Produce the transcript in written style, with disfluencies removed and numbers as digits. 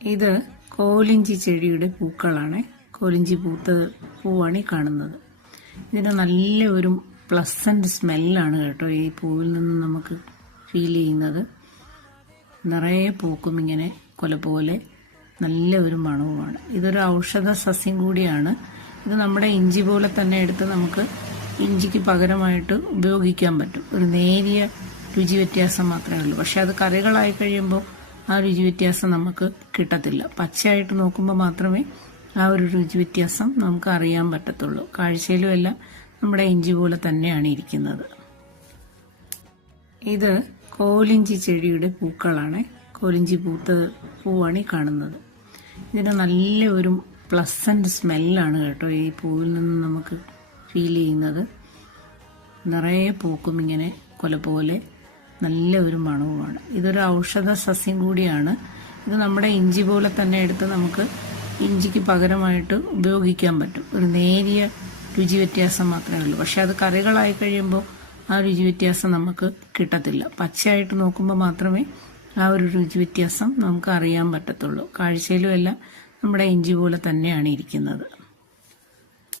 ഇത് കോലിഞ്ചി ചെടിയുടെ പൂക്കളാണ്. കോലിഞ്ചി പൂവാണ് ഈ കാണുന്നത്. ഇതിന് നല്ല ഒരു പ്ലസന്റ് സ്മെല്ലാണ് കേട്ടോ ഈ പൂവിൽ നിന്ന് നമുക്ക് ഫീൽ ചെയ്യുന്നത്. നിറയെ പൂക്കും ഇങ്ങനെ കൊല പോലെ, നല്ല ഒരു മണവുമാണ്. ഇതൊരു ഔഷധ സസ്യം കൂടിയാണ്. ഇത് നമ്മുടെ ഇഞ്ചി പോലെ തന്നെ എടുത്ത് നമുക്ക് ഇഞ്ചിക്ക് പകരമായിട്ട് ഉപയോഗിക്കാൻ പറ്റും. ഒരു നേരിയ രുചി വ്യത്യാസം മാത്രമേ ഉള്ളൂ. പക്ഷെ അത് കറികളായി കഴിയുമ്പോൾ ആ രുചി വ്യത്യാസം നമുക്ക് കിട്ടത്തില്ല. പച്ചയായിട്ട് നോക്കുമ്പോൾ മാത്രമേ ആ ഒരു രുചി വ്യത്യാസം നമുക്ക് അറിയാൻ പറ്റത്തുള്ളൂ. കാഴ്ചയിലും എല്ലാം നമ്മുടെ ഇഞ്ചി പോലെ തന്നെയാണ് ഇരിക്കുന്നത്. ഇത് കോലിഞ്ചി ചെടിയുടെ പൂക്കളാണ്. കോലിഞ്ചി പൂവാണ് ഈ കാണുന്നത്. ഇതിന് നല്ല ഒരു പ്ലസന്റ് സ്മെല്ലാണ് കേട്ടോ ഈ പൂവിൽ നിന്ന് നമുക്ക് ഫീൽ ചെയ്യുന്നത്. നിറയെ പൂക്കും ഇങ്ങനെ കൊല പോലെ, നല്ല ഒരു മണവുമാണ്. ഇതൊരു ഔഷധ സസ്യം കൂടിയാണ്. ഇത് നമ്മുടെ ഇഞ്ചി പോലെ തന്നെ എടുത്ത് നമുക്ക് ഇഞ്ചിക്ക് പകരമായിട്ട് ഉപയോഗിക്കാൻ പറ്റും. ഒരു നേരിയ രുചി വ്യത്യാസം മാത്രമേ ഉള്ളൂ. പക്ഷെ അത് കറികളായി കഴിയുമ്പോൾ ആ രുചി വ്യത്യാസം നമുക്ക് കിട്ടത്തില്ല. പച്ചയായിട്ട് നോക്കുമ്പോൾ മാത്രമേ ആ ഒരു രുചി വ്യത്യാസം നമുക്ക് അറിയാൻ പറ്റത്തുള്ളൂ. കാഴ്ചയിലും എല്ലാം നമ്മുടെ ഇഞ്ചി പോലെ തന്നെയാണ് ഇരിക്കുന്നത്.